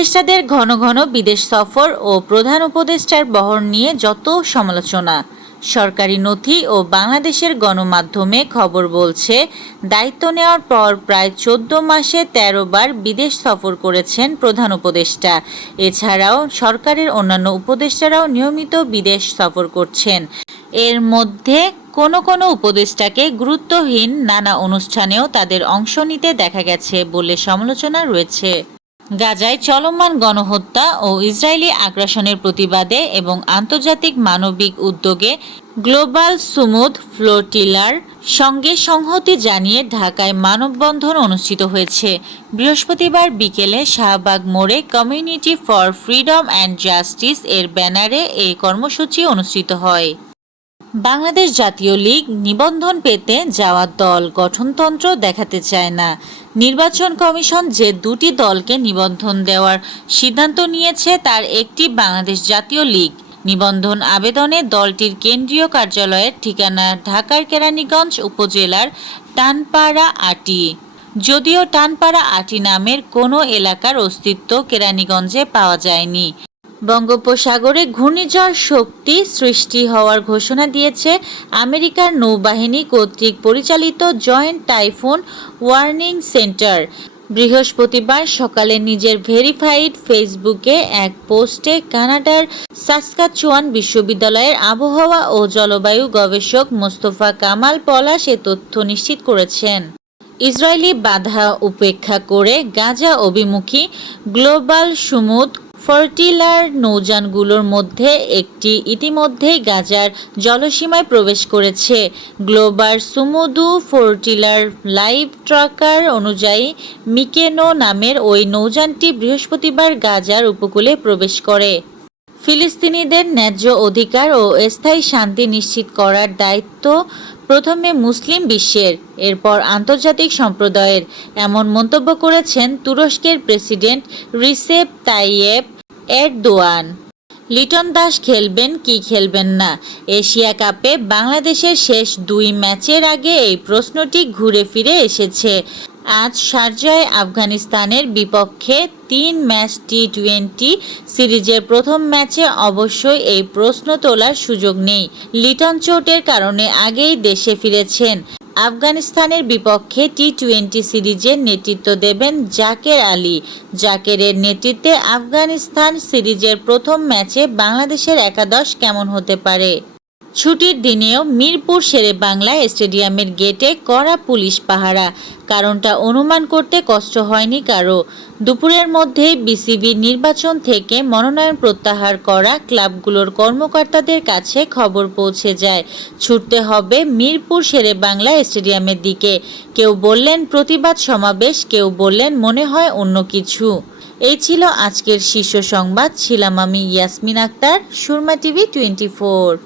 উপদেষ্টাদের ঘন ঘন বিদেশ সফর ও প্রধান উপদেষ্টার বহর নিয়ে যত সমালোচনা। সরকারি নথি ও বাংলাদেশের গণমাধ্যমে খবর বলছে, দায়িত্ব নেওয়ার পর প্রায় 14 মাসে 13 বার বিদেশ সফর করেছেন প্রধান উপদেষ্টা। এছাড়াও সরকারের অন্যান্য উপদেষ্টারাও নিয়মিত বিদেশ সফর করছেন। এর মধ্যে কোনো উপদেষ্টাকে গুরুত্বহীন নানা অনুষ্ঠানেও তাদের অংশ নিতে দেখা গেছে বলে সমালোচনা রয়েছে। গাজায় চলমান গণহত্যা ও ইসরায়েলি আগ্রাসনের প্রতিবাদে এবং আন্তর্জাতিক মানবিক উদ্যোগে গ্লোবাল সুমুদ ফ্লোটিলার সঙ্গে সংহতি জানিয়ে ঢাকায় মানববন্ধন অনুষ্ঠিত হয়েছে। বৃহস্পতিবার বিকেলে শাহবাগ মোড়ে community for freedom and justice এর ব্যানারে এই কর্মসূচি অনুষ্ঠিত হয়। বাংলাদেশ জাতীয় লীগ নিবন্ধন পেতে যাওয়া দল গঠনতন্ত্র দেখাতে চায় না। নির্বাচন কমিশন যে দুটি দলকে নিবন্ধন দেওয়ার সিদ্ধান্ত নিয়েছে তার একটি বাংলাদেশ জাতীয় লীগ। নিবন্ধন আবেদনে দলটির কেন্দ্রীয় কার্যালয়ের ঠিকানা ঢাকার কেরানীগঞ্জ উপজেলার টানপাড়া আটি। যদিও টানপাড়া আটি নামের কোনো এলাকার অস্তিত্ব কেরানীগঞ্জে পাওয়া যায়নি। বঙ্গোপসাগরে ঘূর্ণিঝড় শক্তি সৃষ্টি হওয়ার ঘোষণা দিয়েছে আমেরিকার নৌবাহিনী কর্তৃক পরিচালিত জয়েন্ট টাইফুন ওয়ার্নিং সেন্টার। বৃহস্পতিবার সকালে নিজের ভেরিফাইড ফেসবুকে এক পোস্টে কানাডার সাসকাচুয়ান বিশ্ববিদ্যালয়ের আবহাওয়া ও জলবায়ু গবেষক মোস্তফা কামাল পলাশ এ তথ্য নিশ্চিত করেছেন। ইসরায়েলি বাধা উপেক্ষা করে গাজা অভিমুখী গ্লোবাল সুমুদ ফ্লোটিলার নৌযানগুলোর মধ্যে একটি ইতিমধ্যেই গাজার জলসীমায় প্রবেশ করেছে। গ্লোবাল সুমুদু ফ্লোটিলার লাইভ ট্রাকার অনুযায়ী মিকেনো নামের ওই নৌযানটি বৃহস্পতিবার গাজার উপকূলে প্রবেশ করে। ফিলিস্তিনিদের ন্যায্য অধিকার ও স্থায়ী শান্তি নিশ্চিত করার দায়িত্ব প্রথমে মুসলিম বিশ্বের, এরপর আন্তর্জাতিক সম্প্রদায়ের, এমন মন্তব্য করেছেন তুরস্কের president Recep Tayyip Erdogan. Liton Das খেলবেন কি খেলবেন না? এশিয়া কাপে বাংলাদেশের শেষ 2 ম্যাচের আগে এই প্রশ্নটি ঘুরে ফিরে এসেছে। আজ শারজায় আফগানিস্তানের বিপক্ষে 3 ম্যাচ টি-20 সিরিজের প্রথম ম্যাচে অবশ্যই এই প্রশ্ন তোলার সুযোগ নেই। লিটন চোটের কারণে আগেই দেশে ফিরেছেন। আফগানিস্তানের বিপক্ষে টি-20 সিরিজের নেতৃত্ব দেবেন জাকের আলী। জাকেরের নেতৃত্বে আফগানিস্তান সিরিজের প্রথম ম্যাচে বাংলাদেশের একাদশ কেমন হতে পারে? ছুটির দিনেও মিরপুর শেরেবাংলা স্টেডিয়ামের গেটে কড়া পুলিশ পাহারা। কারণটা অনুমান করতে কষ্ট হয়নি কারো। দুপুরের মধ্যেই বিসিবির নির্বাচন থেকে মনোনয়ন প্রত্যাহার করা ক্লাবগুলোর কর্মকর্তাদের কাছে খবর পৌঁছে যায়, ছুটতে হবে মিরপুর শেরেবাংলা স্টেডিয়ামের দিকে। কেউ বললেন প্রতিবাদ সমাবেশ, কেউ বললেন মনে হয় অন্য কিছু। এই ছিল আজকের শীর্ষ সংবাদ। ছিলাম আমি ইয়াসমিন আক্তার, সুরমা টিভি 24।